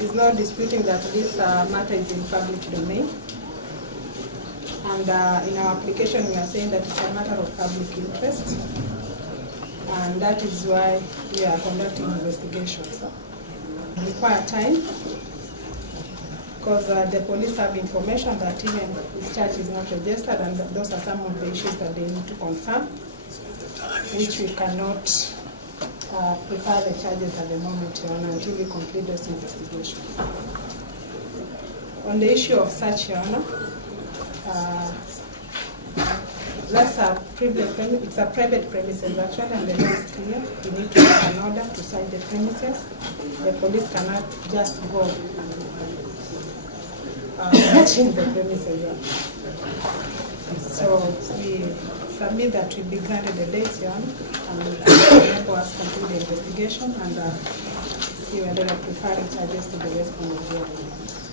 is not disputing that this matter is in public domain. And in our application, we are saying that it's a matter of public interest. And that is why we are conducting investigations. We require time, because the police have information that even this church is not registered, and those are some of the issues that they need to confirm, which we cannot prefer the charges at the moment, Your Honor, until we complete those investigations. On the issue of such, Your Honor, that's it's a private premises actually, and the law is clear. You need to have an order to cite the premises. The police cannot just go searching the premises. So we submit that we be granted a date, Your Honor, and enable us complete the investigation and see whether the preferring charges to the response of the